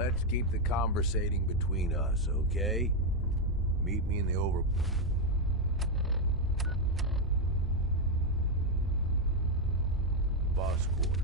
Let's keep the conversating between us, okay? Meet me in the boss quarters.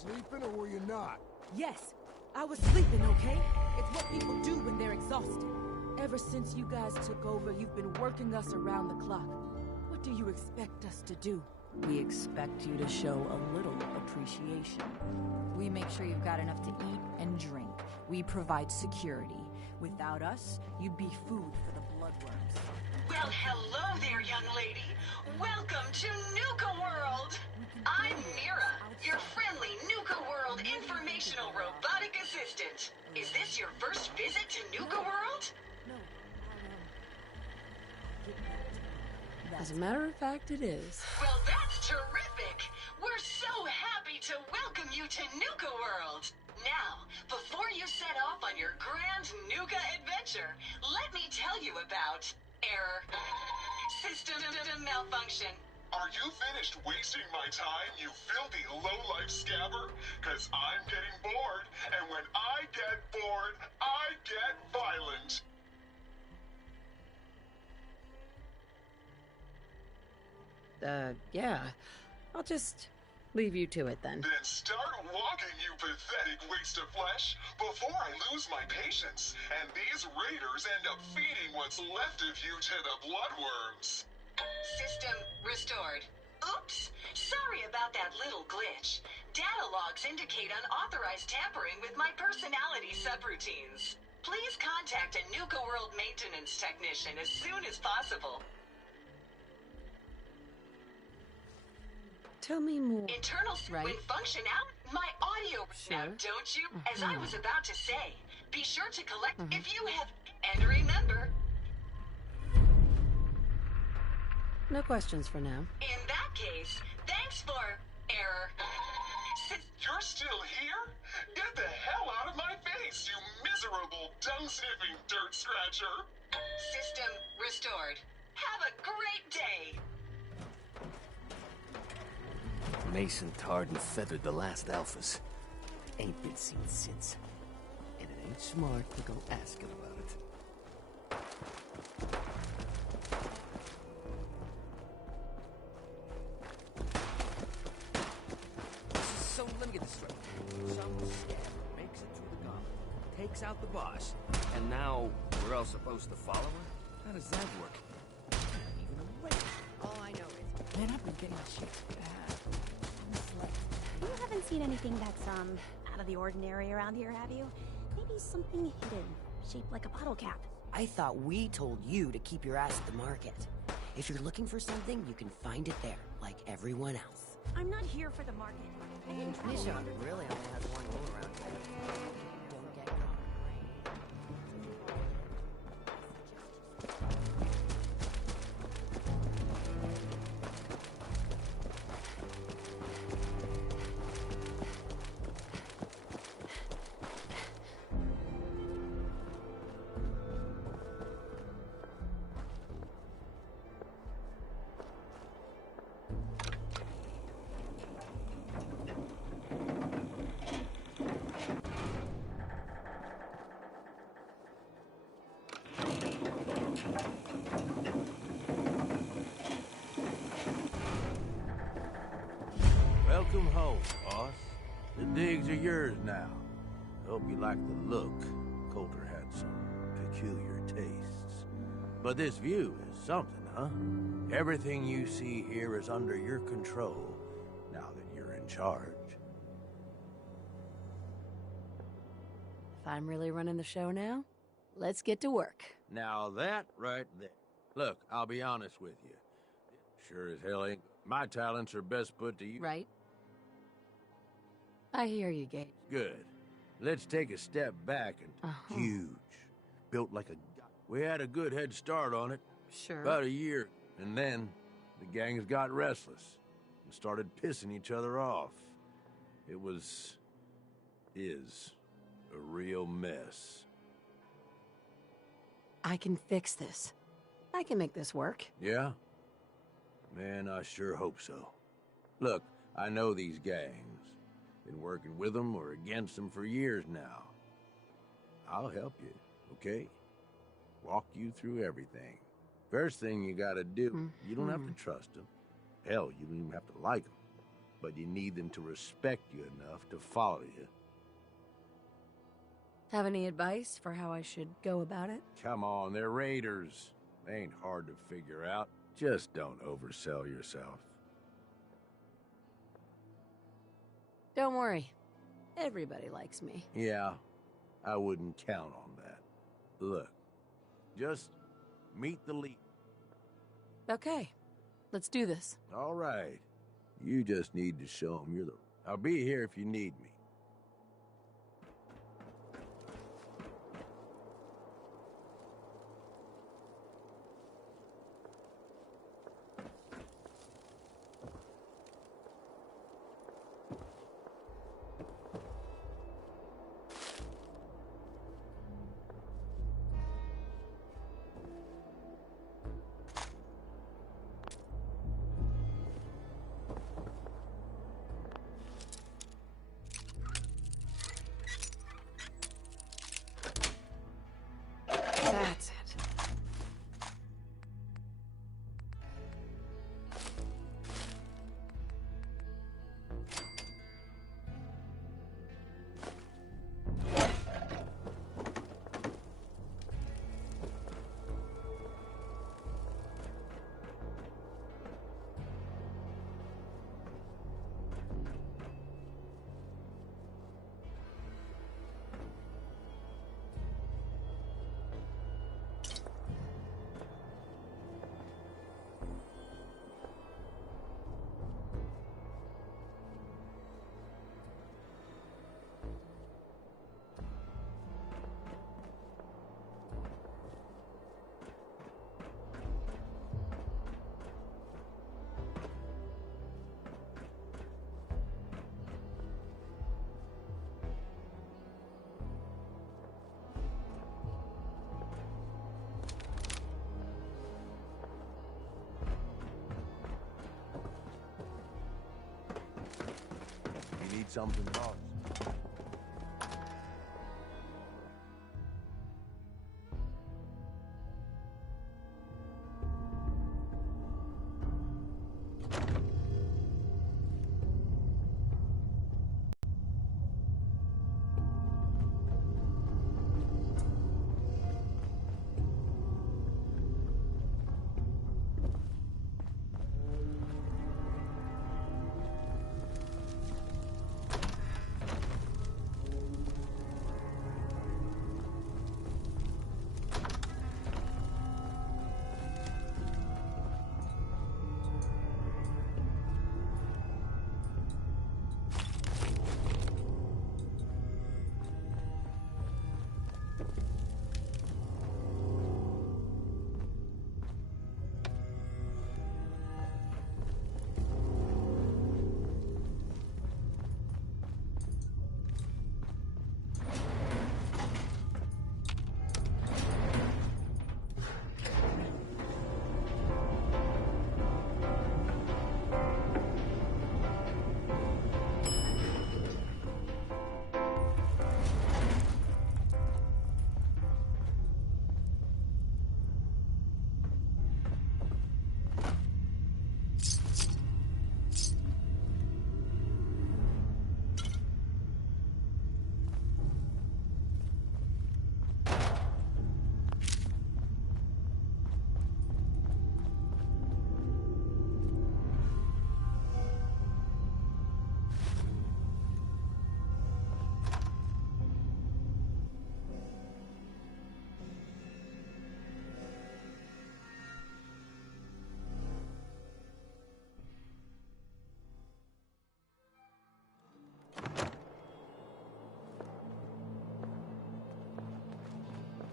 Sleeping or were you not? Yes, I was sleeping, okay? It's what people do when they're exhausted. Ever since you guys took over, you've been working us around the clock. What do you expect us to do? We expect you to show a little appreciation. We make sure you've got enough to eat and drink. We provide security. Without us, you'd be food for the bloodworms. Well, hello there, young lady. Welcome to Nuka World. I'm Mira, your friendly Nuka World informational robotic assistant. Is this your first visit to Nuka World? As a matter of fact, it is. Well, that's terrific. We're so happy to welcome you to Nuka World. Now, before you set off on your grand Nuka adventure, let me tell you about error, system malfunction. Are you finished wasting my time, you filthy low-life scabber? 'Cause I'm getting bored, and when I get bored, I get violent. Yeah. I'll just leave you to it then. Then start walking, you pathetic waste of flesh, before I lose my patience, and these raiders end up feeding what's left of you to the bloodworms. System restored. Oops! Sorry about that little glitch. Data logs indicate unauthorized tampering with my personality subroutines. Please contact a Nuka World maintenance technician as soon as possible. Tell me more. Internal function out. My audio now, don't you? As I was about to say, be sure to collect if you have. And remember, no questions for now. in that case, thanks for error. You're still here? Get the hell out of my face, you miserable, dung-sniffing dirt scratcher! System restored. Have a great day. Mason tarred and feathered the last alphas. Ain't been seen since. And it ain't smart to go asking about it. So let me get this straight. Some scabber makes it through the gauntlet, takes out the boss, and now we're all supposed to follow her? How does that work? Even a race. All I know is, man, I've been getting shit bad. You haven't seen anything that's, out of the ordinary around here, have you? Maybe something hidden, shaped like a bottle cap. I thought we told you to keep your ass at the market. If you're looking for something, you can find it there, like everyone else. I'm not here for the market. Nisha really only has one rule around here. Don't get caught. digs are yours now. Hope you like the look. Coulter had some peculiar tastes. But this view is something, huh? Everything you see here is under your control, now that you're in charge. If I'm really running the show now, let's get to work. Now that right there. Look, I'll be honest with you. Sure as hell ain't. My talents are best put to use. Right? I hear you, Gage. Good. Let's take a step back and huge. Built like a... We had a good head start on it. Sure. About a year. And then the gangs got restless and started pissing each other off. It was... is a real mess. I can fix this. I can make this work. Yeah? Man, I sure hope so. Look, I know these gangs. Been working with them or against them for years now. I'll help you, okay? Walk you through everything. First thing you gotta do, you don't have to trust them. Hell, you don't even have to like them. But you need them to respect you enough to follow you. Have any advice for how I should go about it? Come on, they're raiders. They ain't hard to figure out. Just don't oversell yourself. Don't worry. Everybody likes me. Yeah, I wouldn't count on that. Look, just meet the lead. Okay, let's do this. All right. You just need to show them you're the... I'll be here if you need me. That's it. You need something, boss?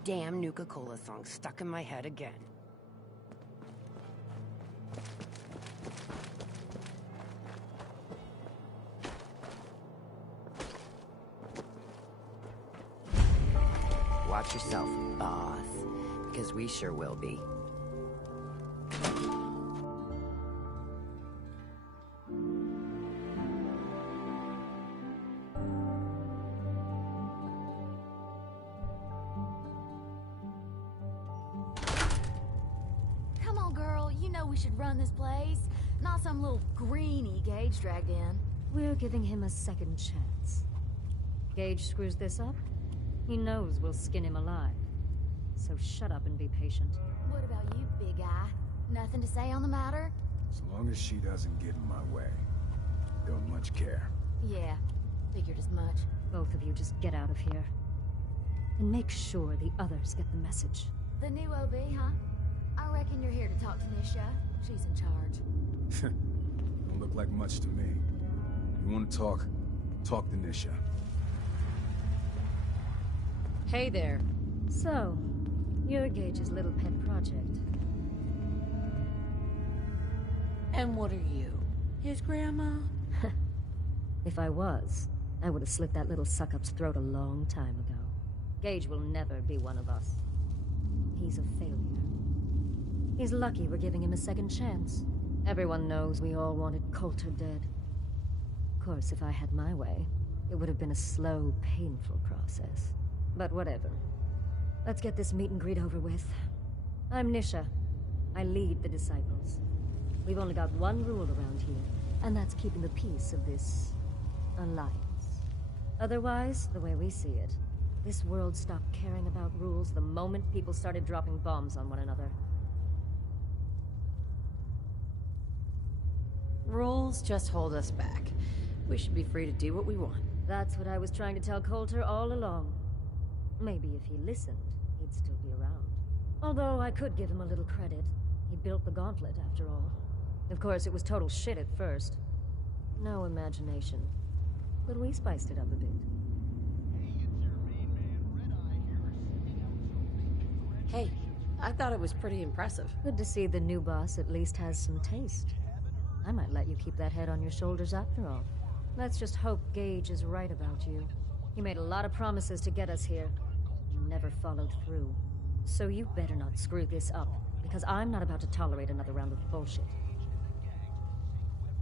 damn Nuka-Cola song stuck in my head again. Watch yourself, boss. Because we sure will be. Come on, girl. You know we should run this place. Not some little greenie Gage dragged in. We're giving him a second chance. Gage screws this up, he knows we'll skin him alive. So shut up and be patient. What about you, big guy? Nothing to say on the matter? So long as she doesn't get in my way. Don't much care. Yeah, figured as much. Both of you just get out of here. And make sure the others get the message. The new OB, huh? I reckon you're here to talk to Nisha. She's in charge. Don't look like much to me. You want to talk? Talk to Nisha. Hey there. So, you're Gage's little pet project. And what are you? His grandma? If I was, I would have slit that little suck-up's throat a long time ago. Gage will never be one of us. He's a failure. He's lucky we're giving him a second chance. Everyone knows we all wanted Coulter dead. Of course, if I had my way, it would have been a slow, painful process. But whatever. Let's get this meet and greet over with. I'm Nisha. I lead the Disciples. We've only got one rule around here, and that's keeping the peace of this alliance. Otherwise, the way we see it, this world stopped caring about rules the moment people started dropping bombs on one another. Rules just hold us back. We should be free to do what we want. That's what I was trying to tell Coulter all along. Maybe if he listened, he'd still be around. Although I could give him a little credit. He built the gauntlet, after all. Of course, it was total shit at first. No imagination. But we spiced it up a bit. Hey, I thought it was pretty impressive. Good to see the new boss at least has some taste. I might let you keep that head on your shoulders after all. Let's just hope Gage is right about you. He made a lot of promises to get us here. Never followed through. So you better not screw this up, because I'm not about to tolerate another round of bullshit.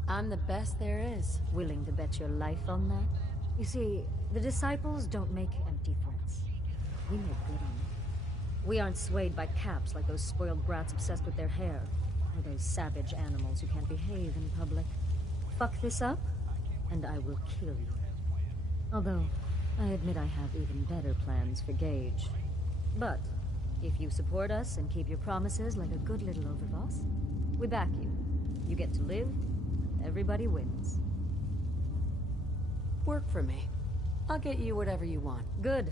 I'm the best there is. Willing to bet your life on that? You see, the Disciples don't make empty threats. We make good on it. We aren't swayed by caps like those spoiled brats obsessed with their hair, or those savage animals who can't behave in public. Fuck this up, and I will kill you. Although, I admit I have even better plans for Gage. But, if you support us and keep your promises like a good little overboss, we back you. You get to live, everybody wins. Work for me. I'll get you whatever you want. Good.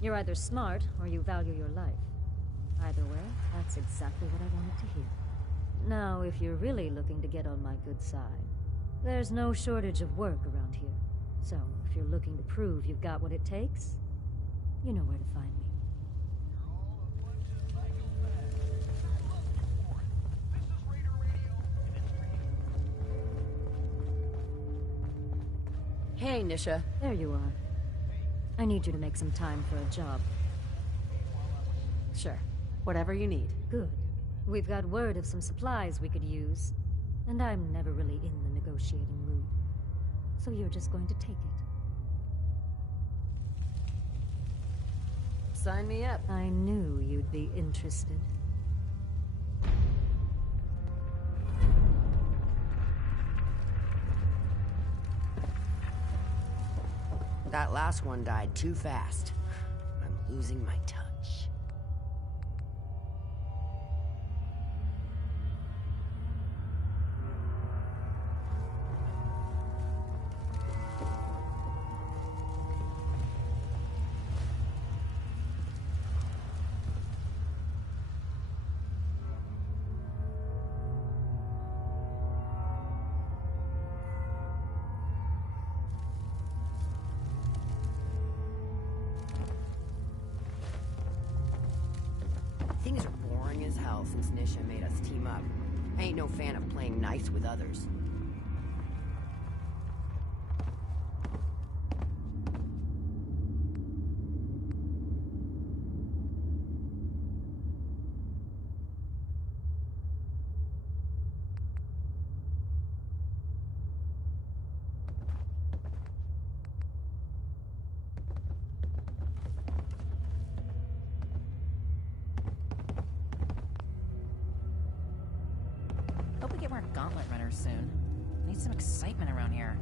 You're either smart, or you value your life. Either way, that's exactly what I wanted to hear. Now, if you're really looking to get on my good side, there's no shortage of work around here. So, if you're looking to prove you've got what it takes, you know where to find me. Hey, Nisha. There you are. I need you to make some time for a job. Sure. Whatever you need. Good. We've got word of some supplies we could use, and I'm never really in the negotiating mood. So you're just going to take it. Sign me up. I knew you'd be interested. That last one died too fast. I'm losing my touch. hell since Nisha made us team up. I ain't no fan of playing nice with others. Hope we get more gauntlet runners soon. Need some excitement around here.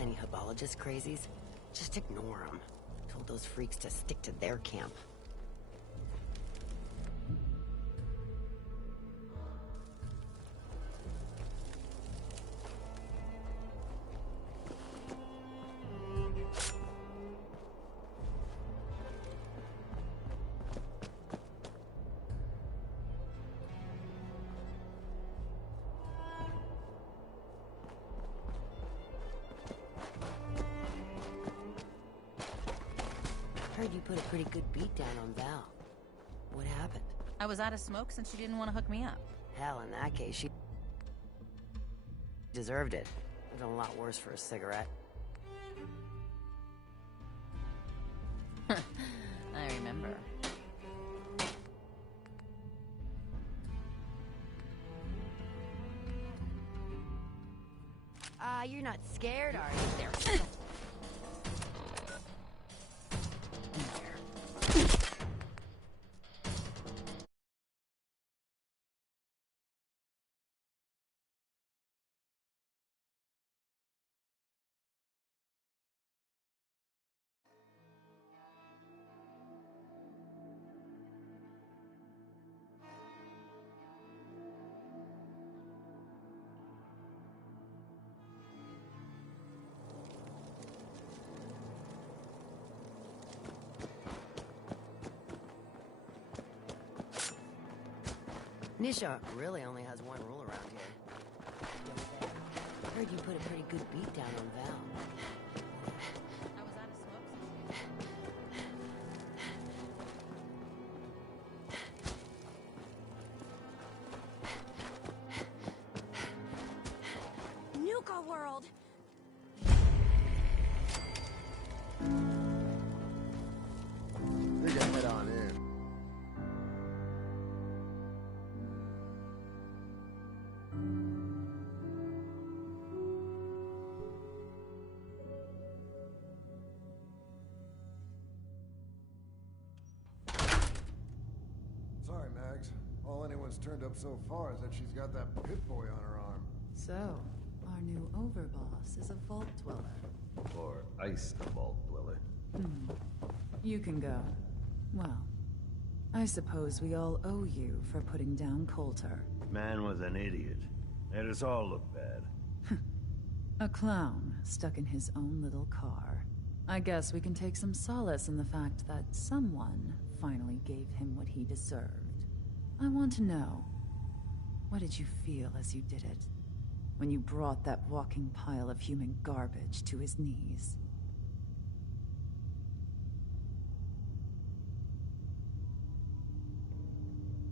Any Hibologist crazies? Just ignore them. Told those freaks to stick to their camp. Heard you put a pretty good beat down on Val. What happened? I was out of smoke since she didn't want to hook me up. Hell, in that case, she deserved it. Would've done a lot worse for a cigarette. I remember. You're not scared, are you? There. Nisha really only has one rule around here. Don't dare. Heard you put a pretty good beat down on Val. I was out of smoke. Nuka World! Think I head on in. one's turned up so far is that she's got that Pip-Boy on her arm. So, our new overboss is a vault dweller. Or iced vault dweller. You can go. Well, I suppose we all owe you for putting down Coulter. Man was an idiot. Made us all look bad. A clown stuck in his own little car. I guess we can take some solace in the fact that someone finally gave him what he deserved. I want to know, what did you feel as you did it? When you brought that walking pile of human garbage to his knees?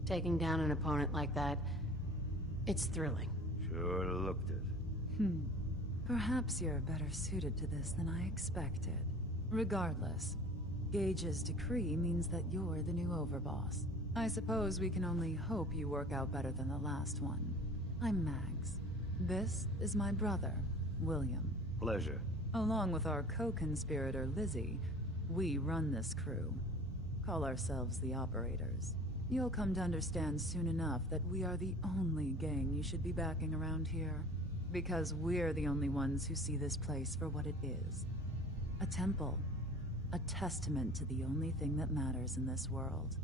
Taking down an opponent like that, it's thrilling. Sure looked it. Perhaps you're better suited to this than I expected. Regardless, Gage's decree means that you're the new overboss. I suppose we can only hope you work out better than the last one. I'm Mags. This is my brother, William. Pleasure. Along with our co-conspirator, Lizzie, we run this crew. Call ourselves the Operators. You'll come to understand soon enough that we are the only gang you should be backing around here. Because we're the only ones who see this place for what it is. A temple. A testament to the only thing that matters in this world.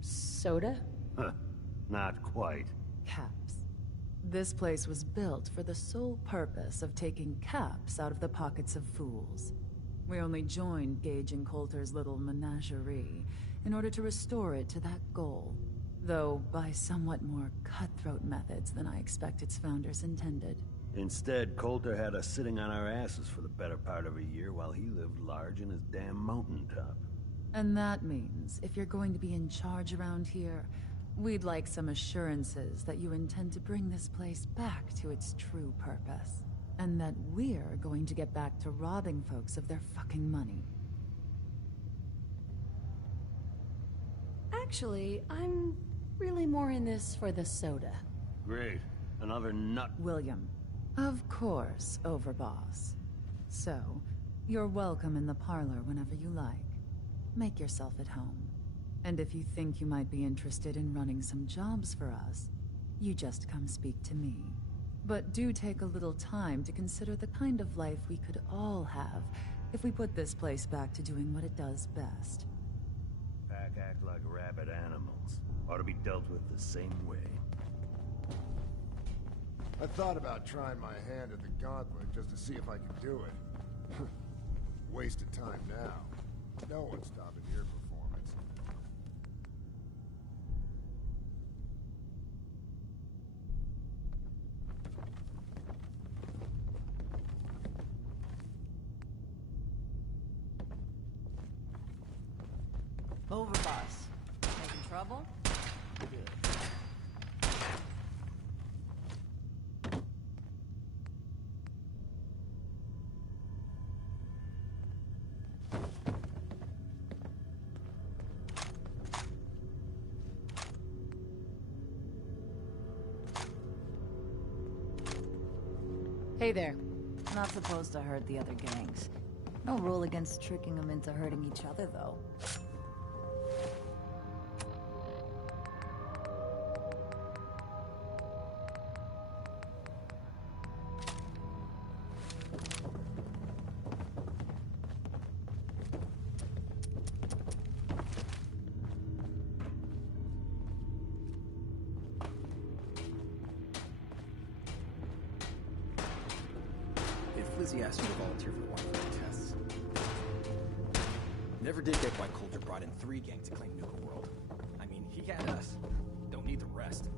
Soda? Huh. Not quite. Caps. This place was built for the sole purpose of taking caps out of the pockets of fools. We only joined Gage and Coulter's little menagerie in order to restore it to that goal. Though by somewhat more cutthroat methods than I expect its founders intended. Instead, Coulter had us sitting on our asses for the better part of a year while he lived large in his damn mountaintop. And that means, if you're going to be in charge around here, we'd like some assurances that you intend to bring this place back to its true purpose. And that we're going to get back to robbing folks of their fucking money. Actually, I'm really more in this for the soda. Great. Another nut. William. Of course, Overboss. So, you're welcome in the parlor whenever you like. Make yourself at home. And if you think you might be interested in running some jobs for us, you just come speak to me. But do take a little time to consider the kind of life we could all have if we put this place back to doing what it does best. Pack act like rabid animals. Ought to be dealt with the same way. I thought about trying my hand at the gauntlet just to see if I could do it. Waste of time now. No one's stopping your performance. Overboss. Making trouble? Good. Hey there. Not supposed to hurt the other gangs. No rule against tricking them into hurting each other, though. Lizzie asked you to volunteer for one of the tests. Never did get why Coulter brought in 3 gangs to claim Nuka World. I mean, he had us. Don't need the rest.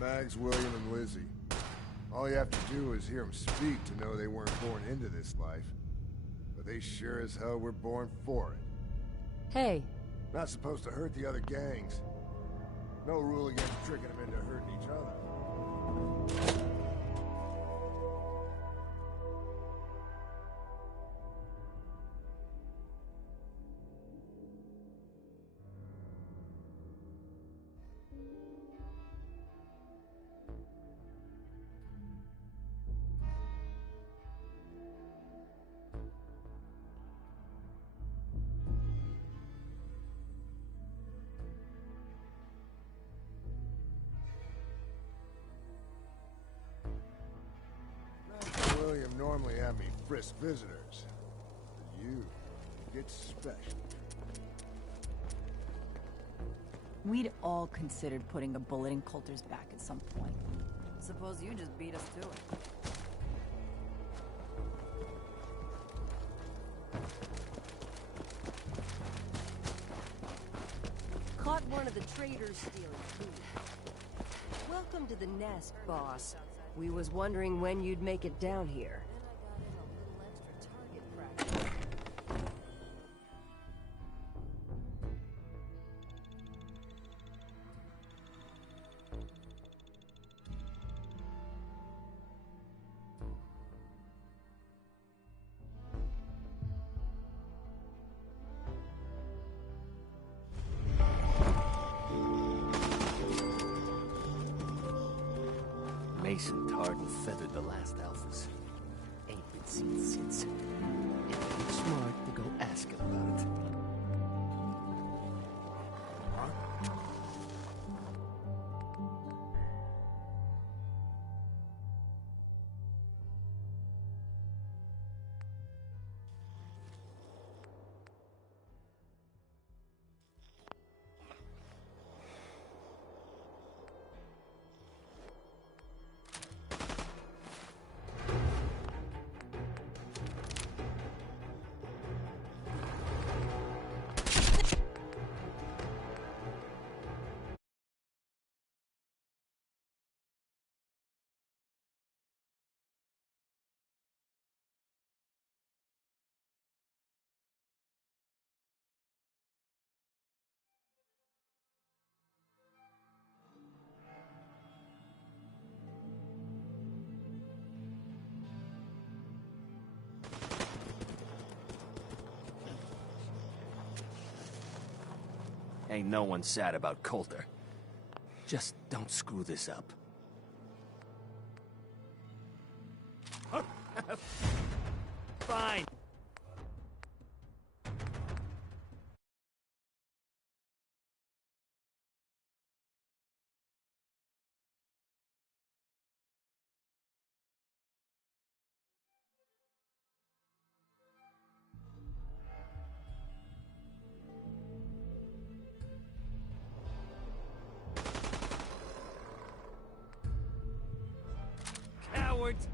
Mags, William, and Lizzie. All you have to do is hear them speak to know they weren't born into this life. But they sure as hell were born for it. Hey. Not supposed to hurt the other gangs. No rule against tricking them into hurting each other. normally have me frisk visitors. But you get special. We'd all considered putting a bullet in Coulter's back at some point. Suppose you just beat us to it. Caught one of the traders stealing food. Welcome to the nest, boss. We was wondering when you'd make it down here. Mason tarred and feathered the last alphas. Ain't been seen since. It ain't smart to go asking about it. Ain't no one sad about Coulter. Just don't screw this up. Fine. Cowards!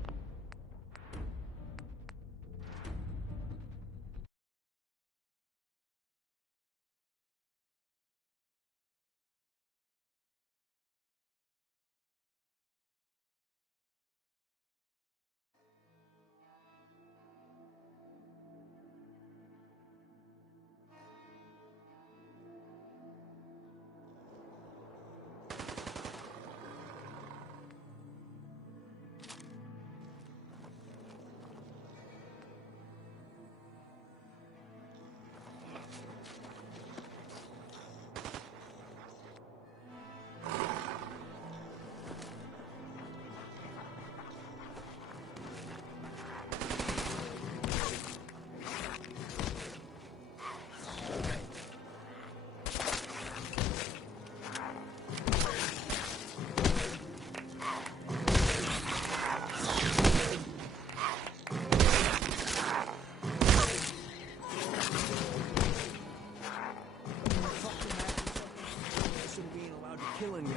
Killing you.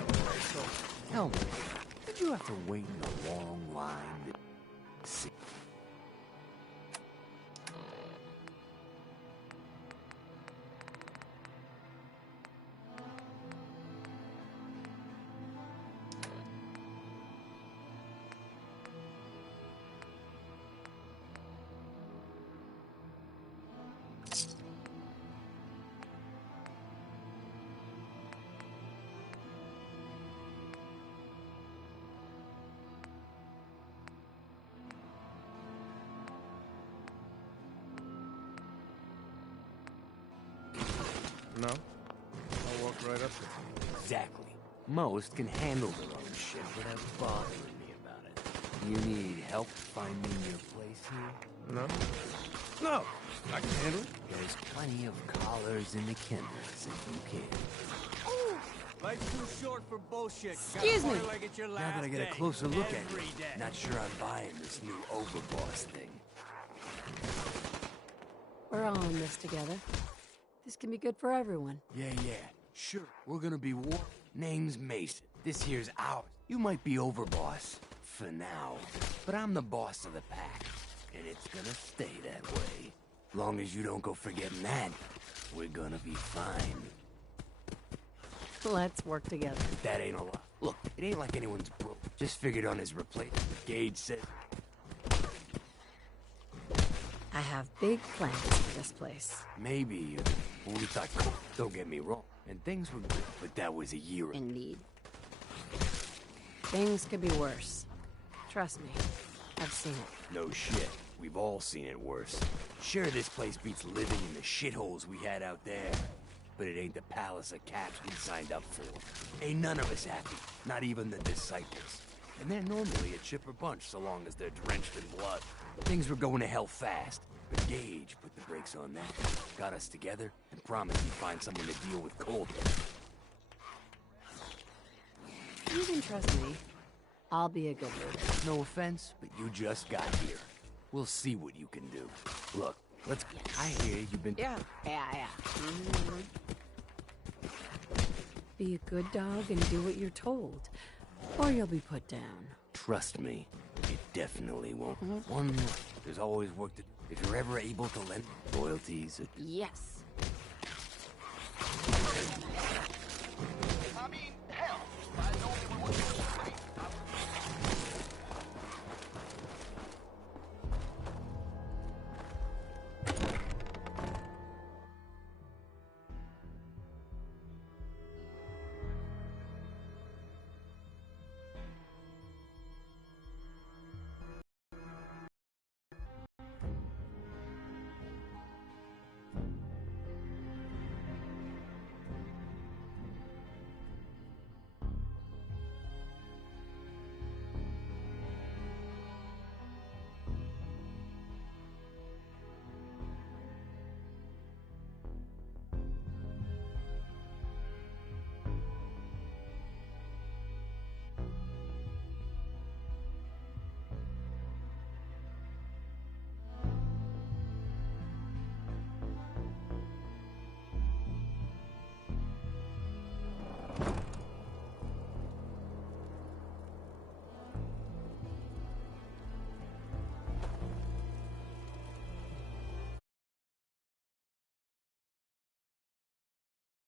So, tell me, did you have to wait in a long line to see? No? I'll walk right up there. Exactly. Most can handle their own shit without bothering me about it. You need help finding your place here? No? No! I can handle it. There's plenty of collars in the Kendricks if you can. Life's too short for bullshit. Excuse me. Like it's your Now last that I get a day. closer look at Every it, day. not sure I'm buying this new overboss thing. We're all in this together. This can be good for everyone. Yeah, sure. We're gonna be war. Name's Mason. This here's ours. You might be overboss for now, but I'm the boss of the pack, and it's gonna stay that way. Long as you don't go forgetting that, we're gonna be fine. Let's work together. That ain't a lot. Look, it ain't like anyone's broke. Just figured on his replacement. Gage said. I have big plans for this place. Maybe we thought. Don't get me wrong, and things were good, but that was a year ago. Indeed. Things could be worse. Trust me, I've seen it. No shit. We've all seen it worse. Sure, this place beats living in the shitholes we had out there. But it ain't the palace of caps we signed up for. Ain't none of us happy. Not even the disciples. And they're normally a chipper bunch so long as they're drenched in blood. Things were going to hell fast. But Gage put the brakes on that. Got us together and promised he'd find someone to deal with Coulter. You can trust me. I'll be a good leader. No offense, but you just got here. We'll see what you can do. Look, let's... I hear you've been... Yeah. Be a good dog and do what you're told, or you'll be put down. Trust me, it definitely won't. One more. There's always work to do. If you're ever able to lend loyalties... Yes.